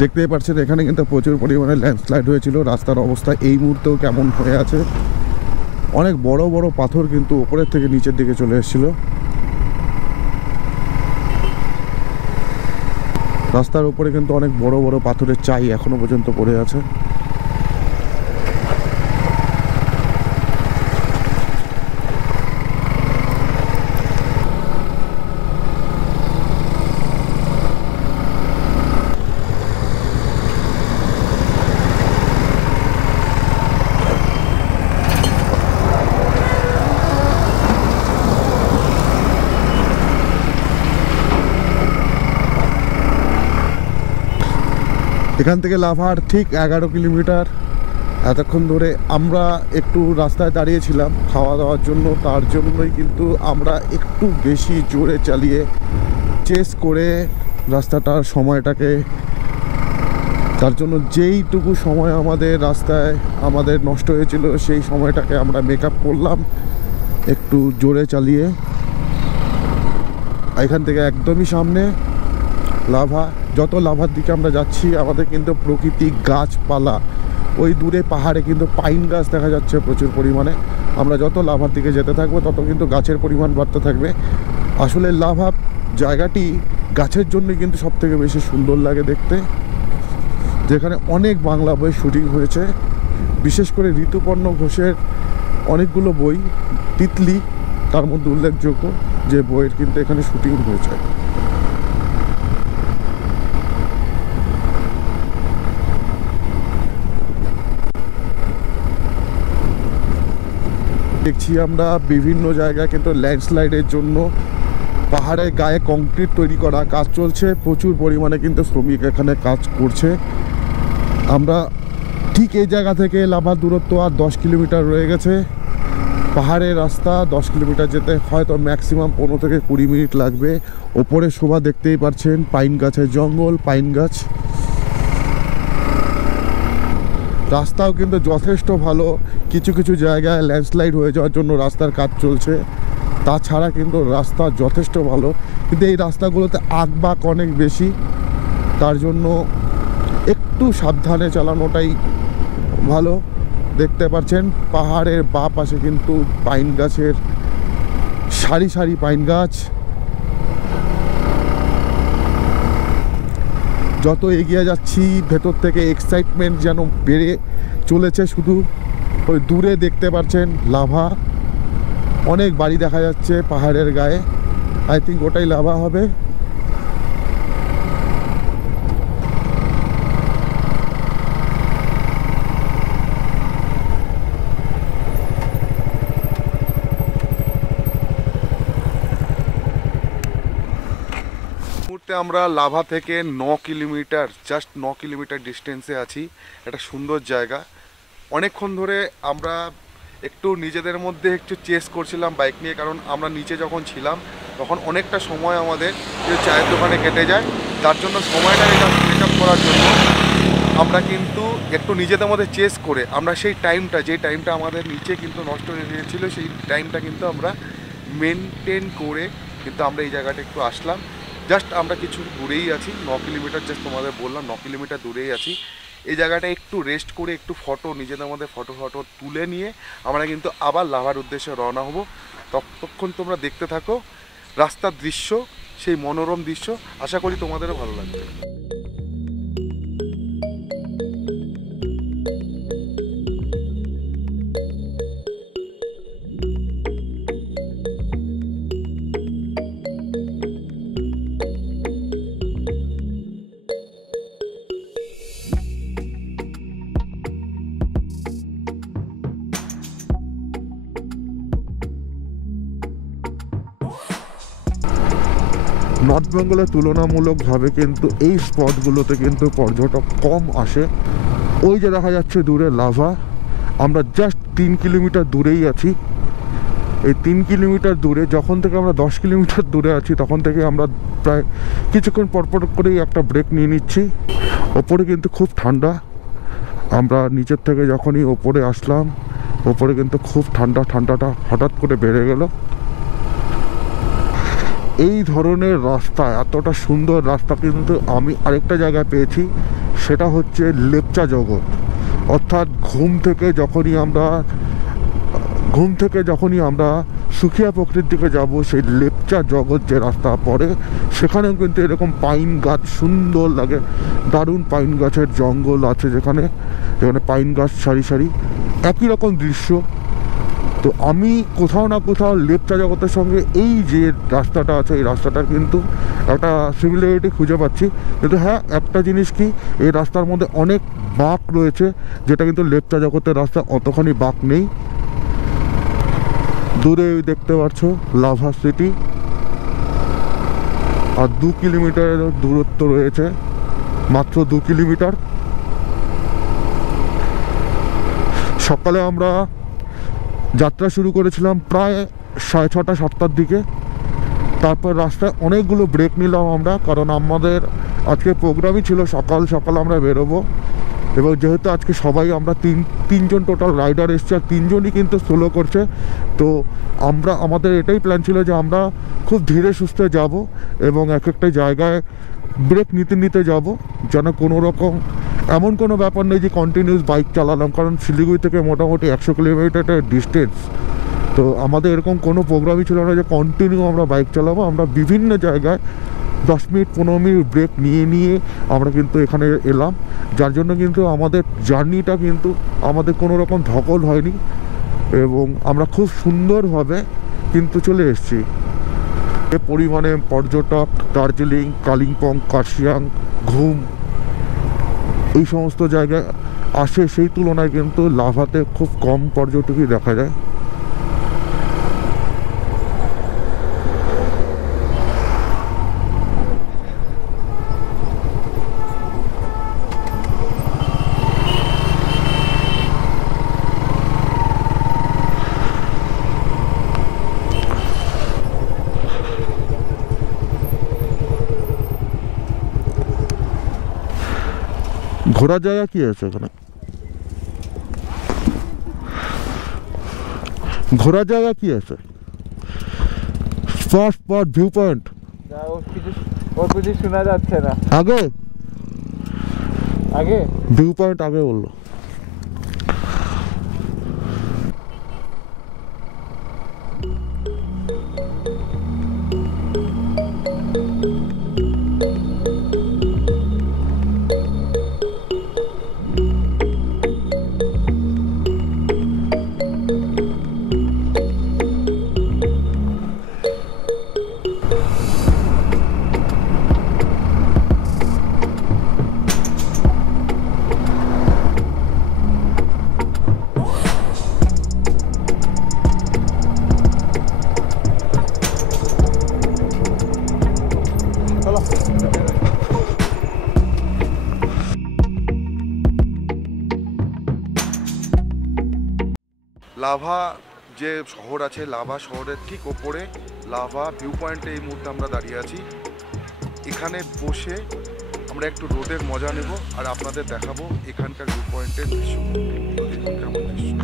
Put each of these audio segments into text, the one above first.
দেখতেই পাচ্ছেন এখানে কিন্তু প্রচুর পরিমাণে ল্যান্ডস্লাইড হয়েছিল। রাস্তার অবস্থা এই মুহূর্তেও কেমন হয়ে আছে, অনেক বড় বড় পাথর কিন্তু উপরের থেকে নিচের দিকে চলে এসেছিল। রাস্তার উপরে কিন্তু অনেক বড় বড় পাথরের চাই এখনো পর্যন্ত পড়ে আছে। এখান থেকে লাভার ঠিক 11 কিলোমিটার। এতক্ষণ ধরে আমরা একটু রাস্তায় দাঁড়িয়েছিলাম খাওয়া দাওয়ার জন্য, তার জন্যই কিন্তু আমরা একটু বেশি জোরে চালিয়ে চেস করে রাস্তাটার সময়টাকে, তার জন্য যেইটুকু সময় আমাদের রাস্তায় আমাদের নষ্ট হয়েছিল সেই সময়টাকে আমরা মেক আপ করলাম একটু জোরে চালিয়ে। এখান থেকে একদমই সামনে লাভা। যত লাভার দিকে আমরা যাচ্ছি আমাদের কিন্তু প্রকৃতি, গাছপালা, ওই দূরে পাহাড়ে কিন্তু পাইন গাছ দেখা যাচ্ছে প্রচুর পরিমাণে। আমরা যত লাভার দিকে যেতে থাকবো তত কিন্তু গাছের পরিমাণ বাড়তে থাকবে। আসলে লাভা জায়গাটি গাছের জন্যই কিন্তু সবথেকে বেশি সুন্দর লাগে দেখতে, যেখানে অনেক বাংলা বই শুটিং হয়েছে, বিশেষ করে ঋতুপর্ণ ঘোষের অনেকগুলো বই, তিতলি তার মধ্যে উল্লেখযোগ্য, যে বইয়ের কিন্তু এখানে শুটিং হয়েছে। দেখছি আমরা বিভিন্ন জায়গায় কিন্তু ল্যান্ডস্লাইডের জন্য পাহাড়ের গায়ে কংক্রিট তৈরি করা কাজ চলছে, প্রচুর পরিমাণে কিন্তু শ্রমিক এখানে কাজ করছে। আমরা ঠিক এই জায়গা থেকে লাভার দূরত্ব আর 10 কিলোমিটার রয়ে গেছে। পাহাড়ের রাস্তা 10 কিলোমিটার যেতে হয়তো ম্যাক্সিমাম 15 থেকে 20 মিনিট লাগবে। ওপরে শোভা দেখতেই পাচ্ছেন, পাইন গাছের জঙ্গল, পাইন গাছ। রাস্তাও কিন্তু যথেষ্ট ভালো। কিছু কিছু জায়গায় ল্যান্ডস্লাইড হয়ে যাওয়ার জন্য রাস্তার কাজ চলছে, তাছাড়া কিন্তু রাস্তা যথেষ্ট ভালো। কিন্তু এই রাস্তাগুলোতে আঁকবাঁক অনেক বেশি, তার জন্য একটু সাবধানে চালানোটাই ভালো। দেখতে পাচ্ছেন পাহাড়ের বাঁ পাশে কিন্তু পাইন গাছের সারি সারি পাইন গাছ। যত এগিয়ে যাচ্ছি ভেতর থেকে এক্সাইটমেন্ট যেন বেড়ে চলেছে। শুধু ওই দূরে দেখতে পাচ্ছেন লাভা, অনেক বাড়ি দেখা যাচ্ছে পাহাড়ের গায়ে, আই থিঙ্ক ওটাই লাভা হবে। আমরা লাভা থেকে 9 কিলোমিটার, জাস্ট 9 কিলোমিটার ডিস্টেন্সে আছি। একটা সুন্দর জায়গা। অনেকক্ষণ ধরে আমরা একটু নিজেদের মধ্যে একটু চেস করছিলাম বাইক নিয়ে, কারণ আমরা নিচে যখন ছিলাম তখন অনেকটা সময় আমাদের চায়ের দোকানে কেটে যায়। তার জন্য সময়টা মেক আপ করার জন্য আমরা কিন্তু একটু নিজেদের মধ্যে চেস করে আমরা সেই টাইমটা, যে টাইমটা আমাদের নিচে কিন্তু নষ্ট হয়ে গিয়েছিল, সেই টাইমটা কিন্তু আমরা মেনটেন করে কিন্তু আমরা এই জায়গাটা একটু আসলাম। জাস্ট আমরা কিছু দূরেই আছি, 9 কিলোমিটার, জাস্ট তোমাদের বললাম 9 কিলোমিটার দূরেই আছি। এই জায়গাটা একটু রেস্ট করে একটু ফটো, নিজেদের মধ্যে ফটো তুলে নিয়ে আমরা কিন্তু আবার লাভার উদ্দেশ্যে রওনা হব। ততক্ষণ তোমরা দেখতে থাকো রাস্তার দৃশ্য, সেই মনোরম দৃশ্য। আশা করি তোমাদেরও ভালো লাগবে। নর্থ বেঙ্গলের তুলনামূলকভাবে কিন্তু এই স্পটগুলোতে কিন্তু পর্যটক কম আসে। ওই যে দেখা যাচ্ছে দূরে লাভা, আমরা জাস্ট 3 কিলোমিটার দূরেই আছি। এই 3 কিলোমিটার দূরে, যখন থেকে আমরা 10 কিলোমিটার দূরে আছি তখন থেকে আমরা প্রায় কিছুক্ষণ পরপর করেই একটা ব্রেক নিয়ে নিচ্ছি। ওপরে কিন্তু খুব ঠান্ডা। আমরা নিচের থেকে যখনই ওপরে আসলাম, ওপরে কিন্তু খুব ঠান্ডাটা হঠাৎ করে বেড়ে গেল। এই ধরনের রাস্তা, এতটা সুন্দর রাস্তা কিন্তু আমি আরেকটা জায়গায় পেয়েছি, সেটা হচ্ছে লেপচা জগৎ। অর্থাৎ ঘুম থেকে যখনই আমরা সুখিয়া প্রকৃতির দিকে যাব, সেই লেপচা জগৎ যে রাস্তা পড়ে, সেখানেও কিন্তু এরকম পাইন গাছ সুন্দর লাগে, দারুণ পাইন গাছের জঙ্গল আছে যেখানে পাইন গাছ সারি সারি, একই রকম দৃশ্য। তো আমি কোথাও না কোথাও লেপচা জগতের সঙ্গে এই যে রাস্তাটা আছে, এই রাস্তাটার কিন্তু একটা সিমিলারিটি খুঁজে পাচ্ছি। কিন্তু হ্যাঁ, একটা জিনিস কি, এই রাস্তার মধ্যে অনেক বাঁক রয়েছে, যেটা কিন্তু লেপচা জগতের রাস্তা অতখানি বাঁক নেই। দূরে দেখতে পাচ্ছ লাভা সিটি, আর 2 কিলোমিটারের দূরত্ব রয়েছে, মাত্র 2 কিলোমিটার। সকালে আমরা যাত্রা শুরু করেছিলাম প্রায় 6:30 7টার দিকে। তারপর রাস্তায় অনেকগুলো ব্রেক নিলাম আমরা, কারণ আমাদের আজকে প্রোগ্রামই ছিল সকাল সকাল আমরা বেরোবো। এবং যেহেতু আজকে সবাই আমরা তিনজন টোটাল রাইডার এসছি, আর 3জনই কিন্তু সোলো করছে, তো আমাদের এটাই প্ল্যান ছিল যে আমরা খুব ধীরে সুস্থে যাব এবং এক একটা জায়গায় ব্রেক নিতে নিতে যাব, যেন কোনো রকম এমন কোনো ব্যাপার নেই যে কন্টিনিউস বাইক চালালাম। কারণ শিলিগুড়ি থেকে মোটামুটি 100 কিলোমিটারের ডিস্টেন্স, তো আমাদের এরকম কোনো প্রোগ্রামই ছিল না যে কন্টিনিউ আমরা বাইক চালাবো। আমরা বিভিন্ন জায়গায় 10 মিনিট 15 মিনিট ব্রেক নিয়ে আমরা কিন্তু এখানে এলাম, যার জন্য কিন্তু আমাদের জার্নিটা কিন্তু আমাদের কোনো রকম ধকল হয়নি এবং আমরা খুব সুন্দরভাবে কিন্তু চলে এসেছি। যে পরিমাণে পর্যটক দার্জিলিং, কালিম্পং, কার্শিয়াং, ঘুম এই সমস্ত জায়গায় আসে, সেই তুলনায় কিন্তু লাভাতে খুব কম পর্যটকই দেখা যায়। ঘোরার জায়গা কি আছে এখানে? ঘোরার জায়গা কি আছে? স্পট ভিউ পয়েন্ট ওর কিছু শোনা যাচ্ছে না। আগে ভিউ পয়েন্ট আগে বললো। লাভা যে শহর আছে, লাভা শহরের ঠিক ওপরে লাভা ভিউ পয়েন্টে এই মুহূর্তে আমরা দাঁড়িয়ে আছি। এখানে বসে আমরা একটু রোদের মজা নেব আর আপনাদের দেখাবো এখানকার ভিউ পয়েন্টের দৃশ্য, কেমন দৃশ্য।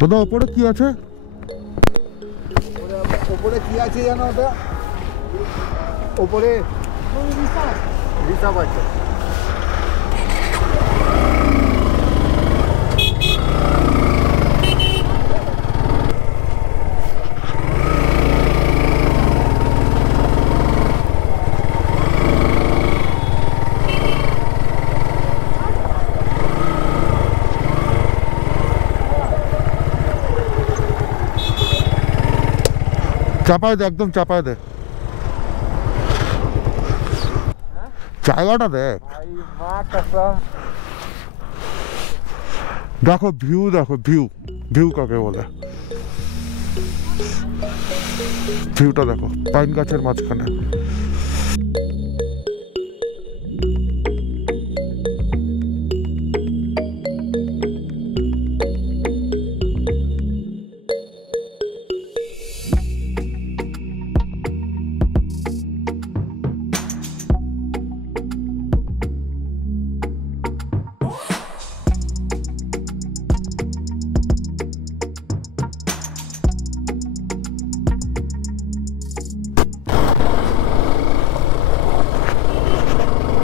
দাদা ওপরে কি আছে? ওপরে কি আছে জানো? ওটা ওপরে রিসাপ আছে। চাপায় দে, একদম চাপায় দে, জায়গাটা দেখ। भाई माँ कसम দেখো ভিউ, দেখো ভিউ, ভিউ কাকে বলে, ভিউটা দেখো পাইন গাছের মাঝখানে।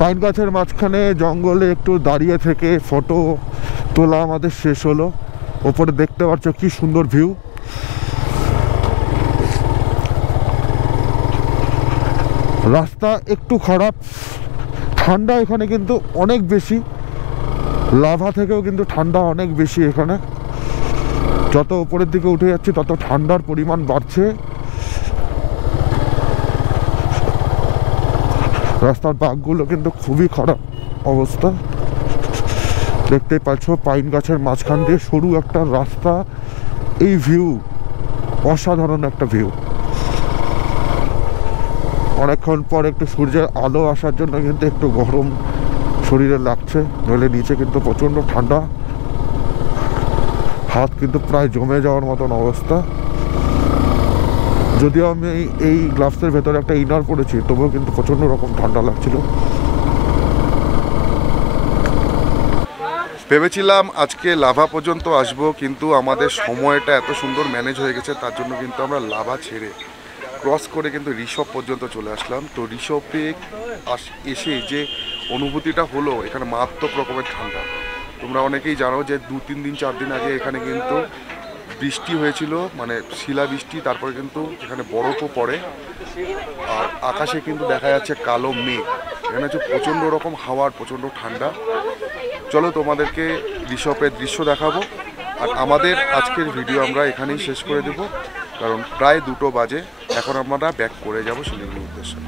পাইন গাছের মাঝখানে জঙ্গলে একটু দাঁড়িয়ে থেকে ফটো তোলা আমাদের শেষ হলো। ওপরে দেখতে পাচ্ছ কি সুন্দর ভিউ। রাস্তা একটু খারাপ, ঠান্ডা এখানে কিন্তু অনেক বেশি, লাভা থেকেও কিন্তু ঠান্ডা অনেক বেশি এখানে। যত উপরের দিকে উঠে যাচ্ছে তত ঠান্ডার পরিমাণ বাড়ছে। রাস্তার বাঁকগুলো কিন্তু খুবই খারাপ অবস্থা। দেখতেই পাচ্ছ পাইন গাছের মাঝখান দিয়ে সরু একটা রাস্তা, এই ভিউ অসাধারণ একটা ভিউ। অনেকক্ষণ পর একটু সূর্যের আলো আসার জন্য কিন্তু একটু গরম শরীরে লাগছে, নইলে নিচে কিন্তু প্রচণ্ড ঠান্ডা, হাত কিন্তু প্রায় জমে যাওয়ার মতন অবস্থা। যদিও আমি এই গ্লাভসের ভেতরে একটা ইনার পরেছি, তবুও কিন্তু প্রচণ্ড রকম ঠান্ডা লাগছিল। ভেবেছিলাম আজকে লাভা পর্যন্ত আসব, কিন্তু আমাদের সময়টা এত সুন্দর ম্যানেজ হয়ে গেছে, তার জন্য কিন্তু আমরা লাভা ছেড়ে ক্রস করে কিন্তু রিসপ পর্যন্ত চলে আসলাম। তো রিসপে এসে যে অনুভূতিটা হলো, এখানে মারাত্মক রকমের ঠান্ডা। তোমরা অনেকেই জানো যে 2-3 দিন 4 দিন আগে এখানে কিন্তু বৃষ্টি হয়েছিল, মানে শিলা বৃষ্টি, তারপরে কিন্তু এখানে বরফও পড়ে, আর আকাশে কিন্তু দেখা যাচ্ছে কালো মেঘ। এখানে হচ্ছে প্রচণ্ড রকম হাওয়ার, প্রচণ্ড ঠান্ডা। চলো তোমাদেরকে রিসপের দৃশ্য দেখাবো, আর আমাদের আজকের ভিডিও আমরা এখানেই শেষ করে দেব, কারণ প্রায় 2টো বাজে। এখন আমরা ব্যাক করে যাব শিলিগুড়ির উদ্দেশ্যে।